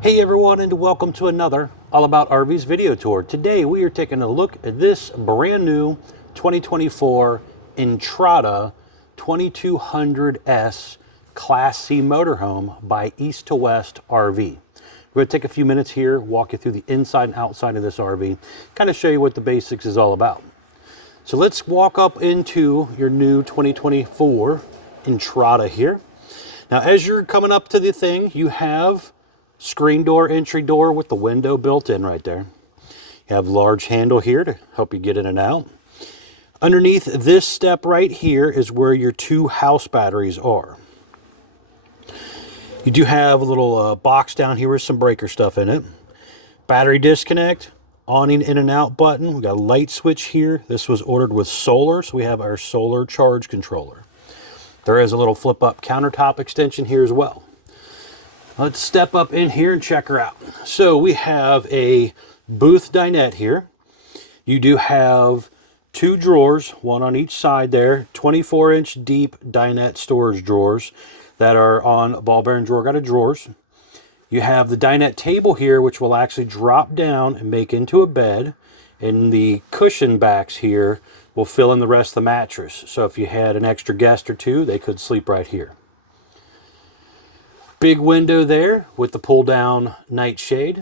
Hey everyone, and welcome to another All About RVs video tour. Today we are taking a look at this brand new 2024 Entrada 2200S Class C Motorhome by East to West RV. We're going to take a few minutes here, walk you through the inside and outside of this RV, kind of show you what the basics is all about. So let's walk up into your new 2024 Entrada here. Now as you're coming up to the thing, you have screen door, entry door with the window built in right there. You have large handle here to help you get in and out. Underneath this step right here is where your two house batteries are. You do have a little box down here with some breaker stuff in it. Battery disconnect, awning in and out button. We got a light switch here. This was ordered with solar, so we have our solar charge controller. There is a little flip up countertop extension here as well. Let's step up in here and check her out. So we have a booth dinette here. You do have two drawers, one on each side there, 24-inch deep dinette storage drawers that are on ball bearing drawer guided drawers. You have the dinette table here, which will actually drop down and make into a bed, and the cushion backs here will fill in the rest of the mattress. So if you had an extra guest or two, they could sleep right here. Big window there with the pull down nightshade.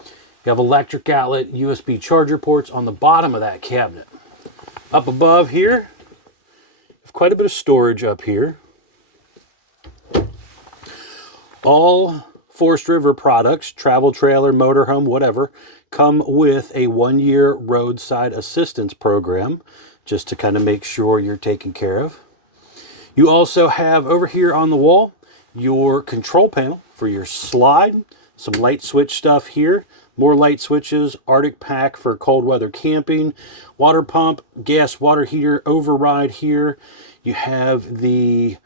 You have electric outlet USB charger ports on the bottom of that cabinet. Up above here, you have quite a bit of storage up here. All Forestriver products, travel trailer, motorhome, whatever, come with a 1-year roadside assistance program just to kind of make sure you're taken care of. You also have over here on the wall your control panel for your slide, some light switch stuff here, more light switches, Arctic pack for cold weather camping, water pump, gas water heater override here. You have the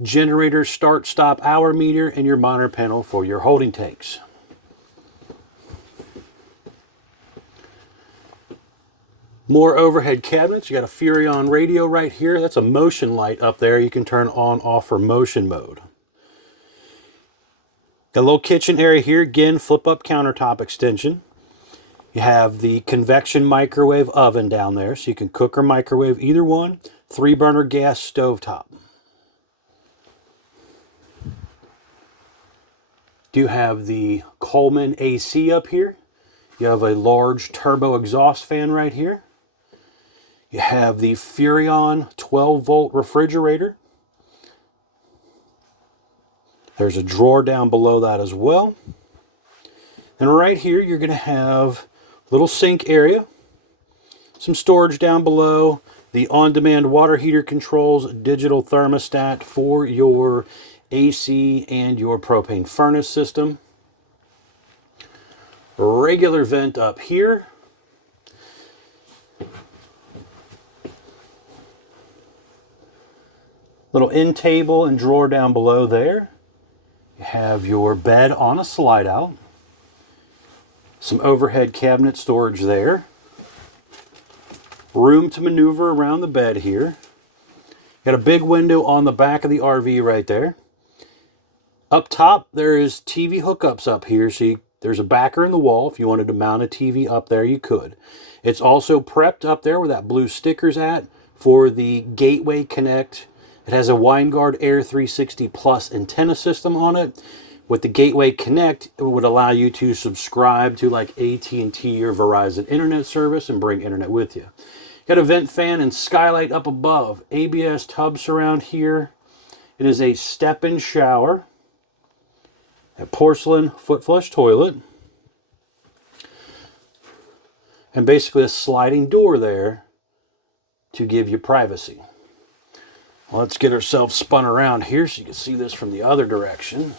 generator start stop hour meter and your monitor panel for your holding tanks. More overhead cabinets. You got a Furrion radio right here. That's a motion light up there. You can turn on off for motion mode. Got a little kitchen area here, again, flip up countertop extension. You have the convection microwave oven down there, so you can cook or microwave either one. 3-burner gas stovetop. Do have the Coleman AC up here. You have a large turbo exhaust fan right here. You have the Furrion 12-volt refrigerator. There's a drawer down below that as well. And right here, you're going to have a little sink area, some storage down below, the on-demand water heater controls, digital thermostat for your AC and your propane furnace system. Regular vent up here. Little end table and drawer down below there. You have your bed on a slide out. Some overhead cabinet storage there. Room to maneuver around the bed here. Got a big window on the back of the RV right there. Up top, there is TV hookups up here. So there's a backer in the wall. If you wanted to mount a TV up there, you could. It's also prepped up there where that blue sticker's at for the Gateway Connect. It has a Winegard Air 360 Plus antenna system on it. With the Gateway Connect, it would allow you to subscribe to like AT&T or Verizon internet service and bring internet with you. Got a vent fan and skylight up above. ABS tub surround here. It is a step-in shower. A porcelain foot flush toilet. And basically a sliding door there to give you privacy. Let's get ourselves spun around here so you can see this from the other direction.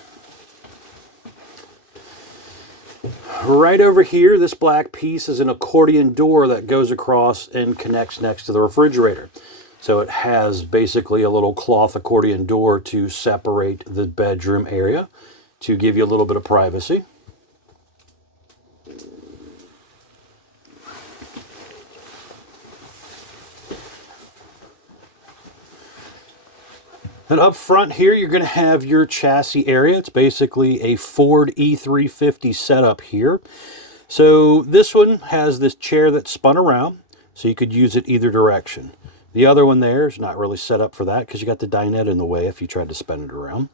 Right over here, this black piece is an accordion door that goes across and connects next to the refrigerator. So it has basically a little cloth accordion door to separate the bedroom area to give you a little bit of privacy. And up front here, you're going to have your chassis area. It's basically a Ford E350 setup here. So this one has this chair that's spun around, so you could use it either direction. The other one there is not really set up for that because you got the dinette in the way if you tried to spin it around.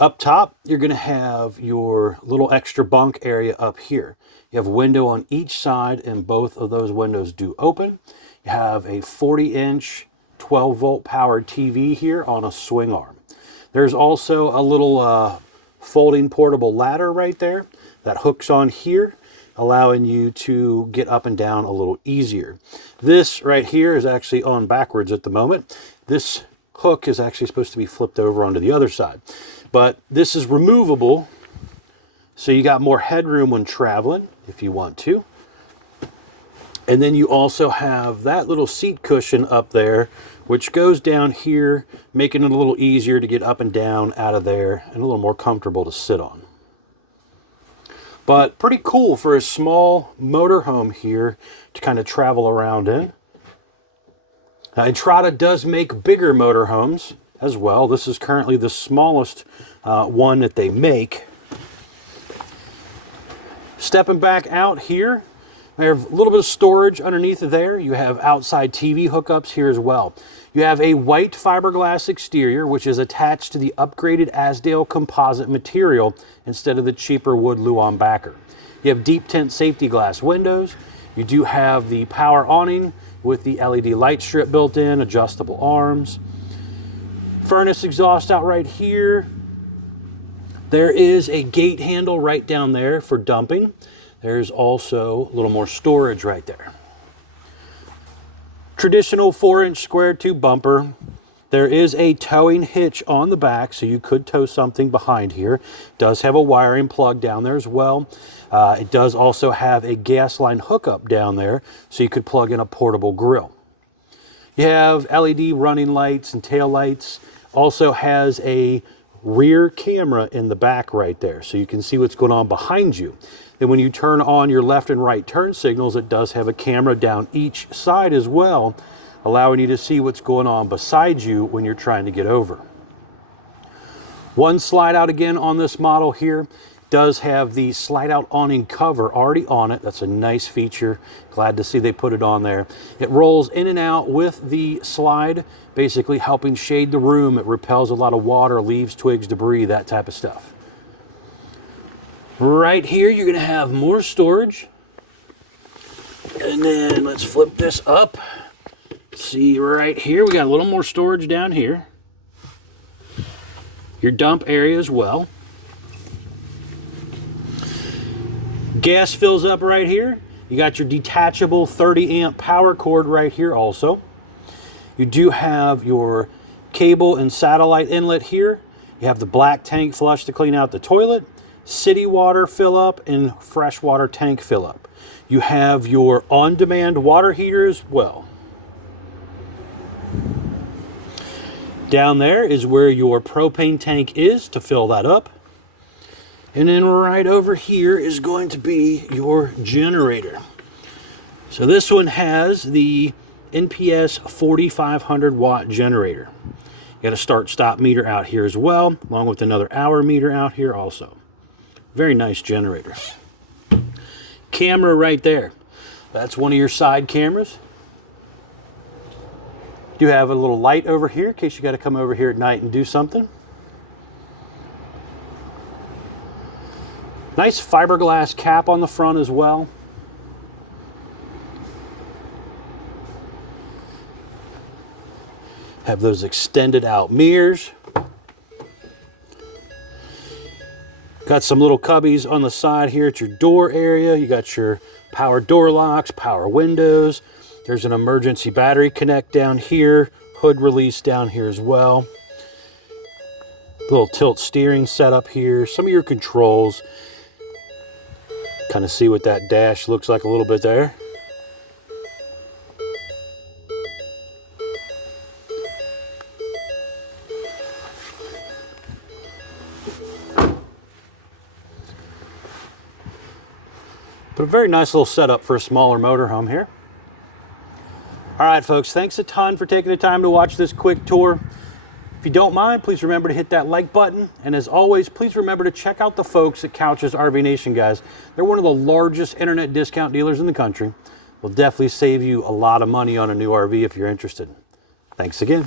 Up top, you're going to have your little extra bunk area up here. You have a window on each side, and both of those windows do open. You have a 40-inch 12-volt powered TV here on a swing arm. There's also a little folding portable ladder right there that hooks on here, allowing you to get up and down a little easier. This right here is actually on backwards at the moment. This hook is actually supposed to be flipped over onto the other side. But this is removable, so you got more headroom when traveling if you want to. And then you also have that little seat cushion up there, which goes down here, making it a little easier to get up and down out of there and a little more comfortable to sit on. But pretty cool for a small motorhome here to kind of travel around in. Now, Entrada does make bigger motorhomes as well. This is currently the smallest one that they make. Stepping back out here, I have a little bit of storage underneath of there. You have outside TV hookups here as well. You have a white fiberglass exterior, which is attached to the upgraded Azdel composite material instead of the cheaper wood Luan backer. You have deep tint safety glass windows. You do have the power awning with the LED light strip built in, adjustable arms. Furnace exhaust out right here. There is a gate handle right down there for dumping. There's also a little more storage right there. Traditional 4-inch square tube bumper. There is a towing hitch on the back, so you could tow something behind here. It does have a wiring plug down there as well. It does also have a gas line hookup down there, so you could plug in a portable grill. You have LED running lights and tail lights. Also has a rear camera in the back right there, so you can see what's going on behind you. Then when you turn on your left and right turn signals, it does have a camera down each side as well, allowing you to see what's going on beside you when you're trying to get over. One slide out again on this model here does have the slide out awning cover already on it. That's a nice feature. Glad to see they put it on there. It rolls in and out with the slide, basically helping shade the room. It repels a lot of water, leaves, twigs, debris, that type of stuff. Right here, you're going to have more storage. And then let's flip this up. See right here, we got a little more storage down here. Your dump area as well. Gas fills up right here. You got your detachable 30 amp power cord right here also. You do have your cable and satellite inlet here. You have the black tank flush to clean out the toilet, city water fill up, and freshwater tank fill up. You have your on-demand water heater as well. Down there is where your propane tank is to fill that up. And then right over here is going to be your generator. So this one has the NPS 4500 watt generator. You got a start-stop meter out here as well, along with another hour meter out here also. Very nice generator. Camera right there. That's one of your side cameras. You have a little light over here in case you got to come over here at night and do something. Nice fiberglass cap on the front as well. Have those extended out mirrors. Got some little cubbies on the side here at your door area. You got your power door locks, power windows. There's an emergency battery connect down here. Hood release down here as well. Little tilt steering setup here. Some of your controls. Kind of see what that dash looks like a little bit there. But a very nice little setup for a smaller motorhome here. All right, folks, thanks a ton for taking the time to watch this quick tour. If you don't mind, please remember to hit that like button. And as always, please remember to check out the folks at Couch's RV Nation, guys. They're one of the largest internet discount dealers in the country. Will definitely save you a lot of money on a new RV if you're interested. Thanks again.